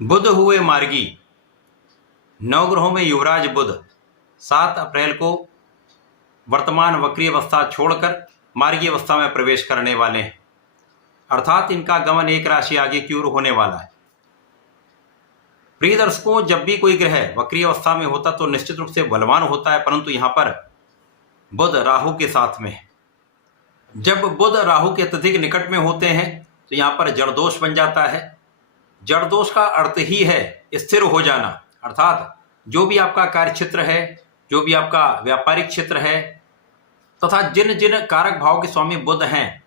बुध हुए मार्गी। नवग्रहों में युवराज बुध 7 अप्रैल को वर्तमान वक्री अवस्था छोड़कर मार्गी अवस्था में प्रवेश करने वाले हैं, अर्थात इनका गमन एक राशि आगे की ओर होने वाला है। प्रिय दर्शकों, जब भी कोई ग्रह वक्री अवस्था में होता तो निश्चित रूप से बलवान होता है, परंतु यहां पर बुध राहु के साथ में है। जब बुध राहु के अत्यधिक निकट में होते हैं तो यहां पर जड़ दोष बन जाता है। जड़ दोष का अर्थ ही है स्थिर हो जाना, अर्थात जो भी आपका कार्य क्षेत्र है, जो भी आपका व्यापारिक क्षेत्र है, तथा जिन जिन कारक भाव के स्वामी बुध हैं,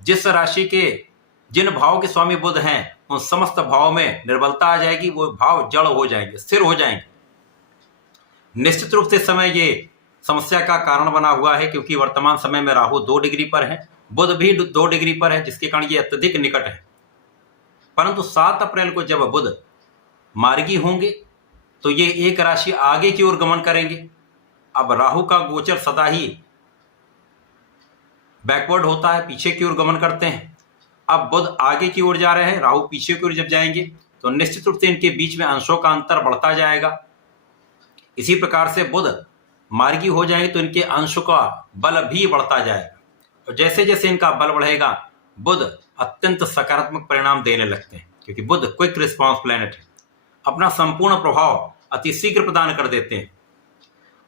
जिस राशि के जिन भाव के स्वामी बुध हैं, उन समस्त भाव में निर्बलता आ जाएगी, वो भाव जड़ हो जाएंगे, स्थिर हो जाएंगे। निश्चित रूप से समय ये समस्या का कारण बना हुआ है, क्योंकि वर्तमान समय में राहु 2 डिग्री पर है, बुध भी 2 डिग्री पर है, जिसके कारण ये अत्यधिक निकट है। परंतु 7 अप्रैल को जब बुध मार्गी होंगे तो ये एक राशि आगे की ओर गमन करेंगे। अब राहु का गोचर सदा ही बैकवर्ड होता है, पीछे की ओर गमन करते हैं। अब बुध आगे की ओर जा रहे हैं, राहु पीछे की ओर जब जाएंगे तो निश्चित रूप से इनके बीच में अंशों का अंतर बढ़ता जाएगा। इसी प्रकार से बुध मार्गी हो जाएंगे तो इनके अंश का बल भी बढ़ता जाएगा, और जैसे जैसे इनका बल बढ़ेगा बुध अत्यंत सकारात्मक परिणाम देने लगते हैं, क्योंकि बुध क्विक रिस्पॉन्स प्लैनेट है, अपना संपूर्ण प्रभाव अति शीघ्र प्रदान कर देते हैं।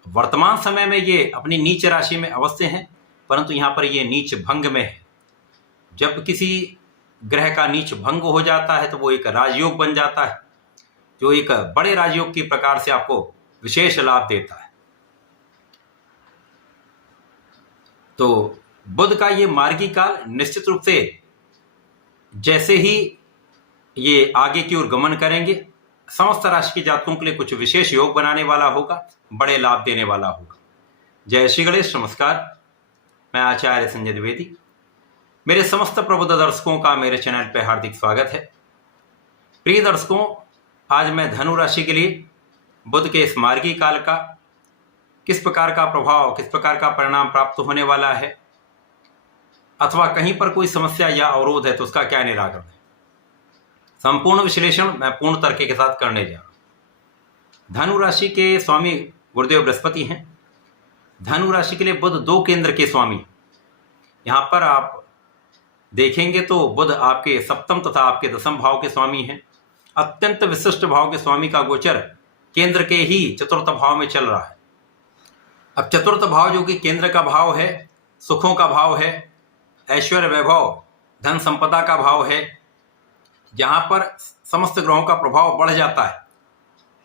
वर्तमान समय में ये अपनी नीच राशि में अवस्थित हैं, परंतु यहाँ पर ये नीच भंग में है। जब किसी ग्रह का नीच भंग हो जाता है तो वो एक राजयोग बन जाता है, जो एक बड़े राजयोग की प्रकार से आपको विशेष लाभ देता है। तो बुध का ये मार्गी काल निश्चित रूप से जैसे ही ये आगे की ओर गमन करेंगे, समस्त राशि के जातकों के लिए कुछ विशेष योग बनाने वाला होगा, बड़े लाभ देने वाला होगा। जय श्री गणेश। नमस्कार, मैं आचार्य संजय द्विवेदी। मेरे समस्त प्रबुद्ध दर्शकों का मेरे चैनल पर हार्दिक स्वागत है। प्रिय दर्शकों, आज मैं धनु राशि के लिए बुध के इस मार्गी काल का किस प्रकार का प्रभाव, किस प्रकार का परिणाम प्राप्त होने वाला है, अथवा कहीं पर कोई समस्या या अवरोध है तो उसका क्या निराकरण है, संपूर्ण विश्लेषण मैं पूर्ण तर्क के साथ करने जा रहा हूं। धनु राशि के स्वामी गुरुदेव बृहस्पति हैं। धनु राशि के लिए बुध 2 केंद्र के स्वामी। यहां पर आप देखेंगे तो बुध आपके सप्तम तथा आपके दशम भाव के स्वामी हैं। अत्यंत विशिष्ट भाव के स्वामी का गोचर केंद्र के ही चतुर्थ भाव में चल रहा है। अब चतुर्थ भाव जो कि केंद्र का भाव है, सुखों का भाव है, ऐश्वर्य वैभव धन संपदा का भाव है, जहां पर समस्त ग्रहों का प्रभाव बढ़ जाता है।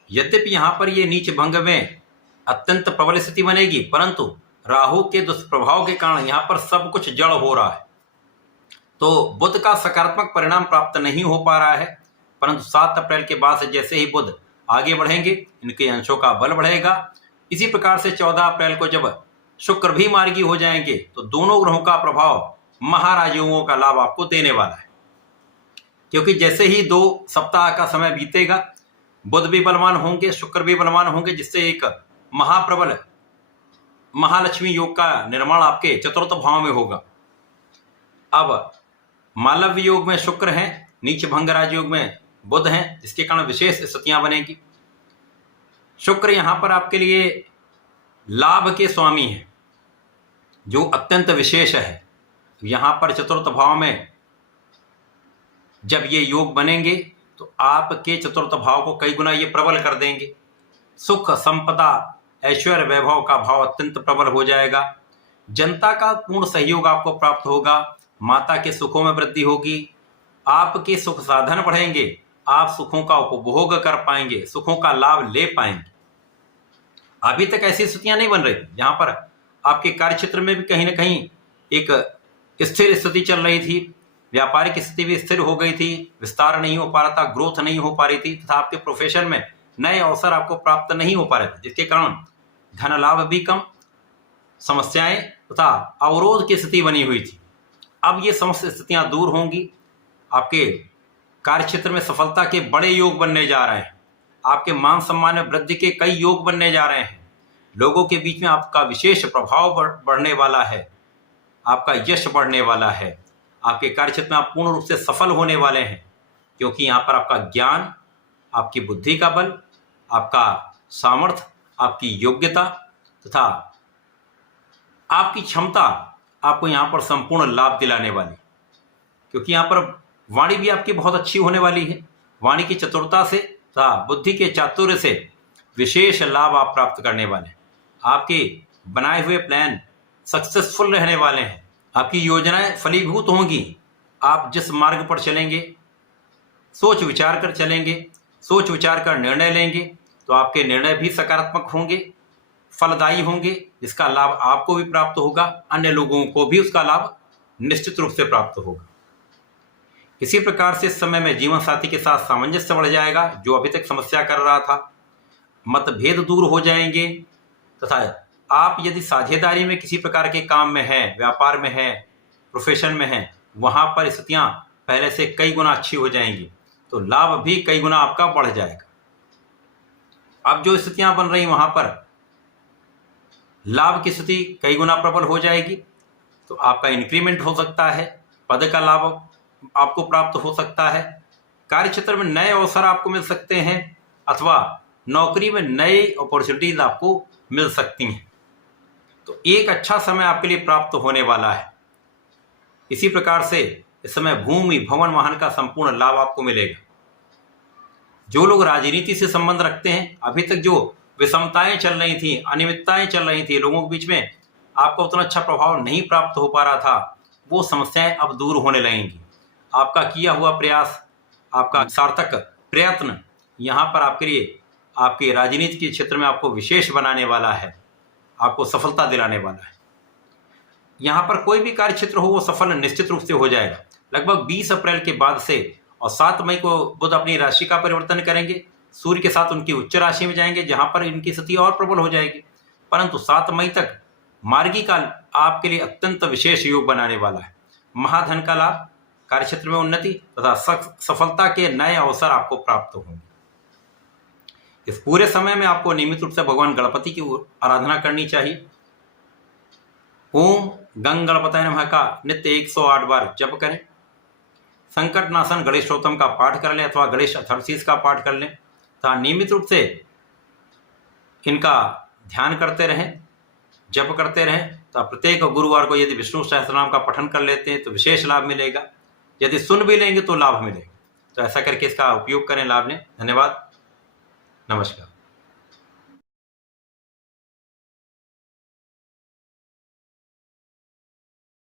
यद्यपि यहां पर ये नीच भंग में अत्यंत प्रबल स्थिति बनेगी, परंतु राहु के दुष्प्रभाव के कारण यहां पर सब कुछ जड़ हो रहा है, तो बुध का सकारात्मक परिणाम प्राप्त नहीं हो पा रहा है। परंतु 7 अप्रैल के बाद से जैसे ही बुध आगे बढ़ेंगे, इनके अंशों का बल बढ़ेगा। इसी प्रकार से 14 अप्रैल को जब शुक्र भी मार्गी हो जाएंगे तो दोनों ग्रहों का प्रभाव महाराजयोगों का लाभ आपको देने वाला है, क्योंकि जैसे ही 2 सप्ताह का समय बीतेगा, बुध भी बलवान होंगे, शुक्र भी बलवान होंगे, जिससे एक महाप्रबल महालक्ष्मी योग का निर्माण आपके चतुर्थ भाव में होगा। अब मालव्य योग में शुक्र हैं, नीच भंग राजयोग में बुध हैं, जिसके कारण विशेष स्थितियां बनेगी। शुक्र यहां पर आपके लिए लाभ के स्वामी हैं, जो अत्यंत विशेष है। यहां पर चतुर्थ भाव में जब ये योग बनेंगे तो आपके चतुर्थ भाव को कई गुना ये प्रबल कर देंगे। सुख संपदा ऐश्वर्य वैभव का भाव अत्यंत प्रबल हो जाएगा। जनता का पूर्ण सहयोग आपको प्राप्त होगा। माता के सुखों में वृद्धि होगी, आपके सुख साधन बढ़ेंगे, आप सुखों का उपभोग कर पाएंगे, सुखों का लाभ ले पाएंगे। अभी तक ऐसी स्थितियां नहीं बन रही। यहां पर आपके कार्य क्षेत्र में भी कहीं ना कहीं एक स्थिर स्थिति चल रही थी, व्यापारिक स्थिति भी स्थिर हो गई थी, विस्तार नहीं हो पा रहा था, ग्रोथ नहीं हो पा रही थी, तथा आपके प्रोफेशन में नए अवसर आपको प्राप्त नहीं हो पा रहे थे, जिसके कारण धन लाभ भी कम, समस्याएं तथा अवरोध की स्थिति बनी हुई थी। अब ये समस्त स्थितियां दूर होंगी। आपके कार्य क्षेत्र में सफलता के बड़े योग बनने जा रहे हैं। आपके मान सम्मान में वृद्धि के कई योग बनने जा रहे हैं। लोगों के बीच में आपका विशेष प्रभाव बढ़ने वाला है, आपका यश बढ़ने वाला है। आपके कार्य क्षेत्र में आप पूर्ण रूप से सफल होने वाले हैं, क्योंकि यहाँ पर आपका ज्ञान आपकी बुद्धि का बल, आपका सामर्थ्य, आपकी योग्यता तथा आपकी क्षमता आपको यहाँ पर संपूर्ण लाभ दिलाने वाली, क्योंकि यहाँ पर वाणी भी आपकी बहुत अच्छी होने वाली है। वाणी की चतुरता से तथा बुद्धि के चातुर्य से विशेष लाभ आप प्राप्त करने वाले हैं। आपके बनाए हुए प्लान सक्सेसफुल रहने वाले हैं, आपकी योजनाएं फलीभूत होंगी। आप जिस मार्ग पर चलेंगे, सोच विचार कर चलेंगे, सोच विचार कर निर्णय लेंगे, तो आपके निर्णय भी सकारात्मक होंगे, फलदायी होंगे, जिसका लाभ आपको भी प्राप्त होगा, अन्य लोगों को भी उसका लाभ निश्चित रूप से प्राप्त होगा। इसी प्रकार से इस समय में जीवन साथी के साथ सामंजस्य बढ़ जाएगा। जो अभी तक समस्या कर रहा था, मतभेद दूर हो जाएंगे तथा आप यदि साझेदारी में किसी प्रकार के काम में हैं, व्यापार में हैं, प्रोफेशन में हैं, वहाँ पर स्थितियाँ पहले से कई गुना अच्छी हो जाएंगी, तो लाभ भी कई गुना आपका बढ़ जाएगा। अब जो स्थितियाँ बन रही वहाँ पर लाभ की स्थिति कई गुना प्रबल हो जाएगी, तो आपका इंक्रीमेंट हो सकता है, पद का लाभ आपको प्राप्त हो सकता है, कार्य क्षेत्र में नए अवसर आपको मिल सकते हैं, अथवा नौकरी में नई अपॉर्चुनिटीज आपको मिल सकती हैं। तो एक अच्छा समय आपके लिए प्राप्त होने वाला है। इसी प्रकार से इस समय भूमि, भवन, वाहन का संपूर्ण लाभ आपको मिलेगा। जो लोग राजनीति से संबंध रखते हैं, अभी तक जो विषमताएं चल रही थी, अनियमितताएं चल रही थी, लोगों के बीच में आपको उतना अच्छा प्रभाव नहीं प्राप्त हो पा रहा था, वो समस्याएं अब दूर होने लगेंगी। आपका किया हुआ प्रयास, आपका सार्थक प्रयत्न यहाँ पर आपके लिए, आपके राजनीति के क्षेत्र में आपको विशेष बनाने वाला है, आपको सफलता दिलाने वाला है। यहाँ पर कोई भी कार्य क्षेत्र हो, वो सफल निश्चित रूप से हो जाएगा। लगभग 20 अप्रैल के बाद से और 7 मई को बुध अपनी राशि का परिवर्तन करेंगे, सूर्य के साथ उनकी उच्च राशि में जाएंगे, जहाँ पर इनकी स्थिति और प्रबल हो जाएगी। परंतु 7 मई तक मार्गी काल आपके लिए अत्यंत विशेष योग बनाने वाला है। महाधन का लाभ, कार्य क्षेत्र में उन्नति तथा सफलता के नए अवसर आपको प्राप्त होंगे। इस पूरे समय में आपको नियमित रूप से भगवान गणपति की आराधना करनी चाहिए। ओम गंग गणपतये नमः का नित्य 108 बार जप करें। संकट नाशन गणेश स्तोत्रम का पाठ कर लें अथवा गणेश अथर्वशीष का पाठ कर लें तथा नियमित रूप से इनका ध्यान करते रहें, जप करते रहें। तो प्रत्येक गुरुवार को यदि विष्णु सहस्त्रनाम का पठन कर लेते हैं तो विशेष लाभ मिलेगा, यदि सुन भी लेंगे तो लाभ मिलेगा। तो ऐसा करके इसका उपयोग करें, लाभ लें। धन्यवाद, नमस्कार।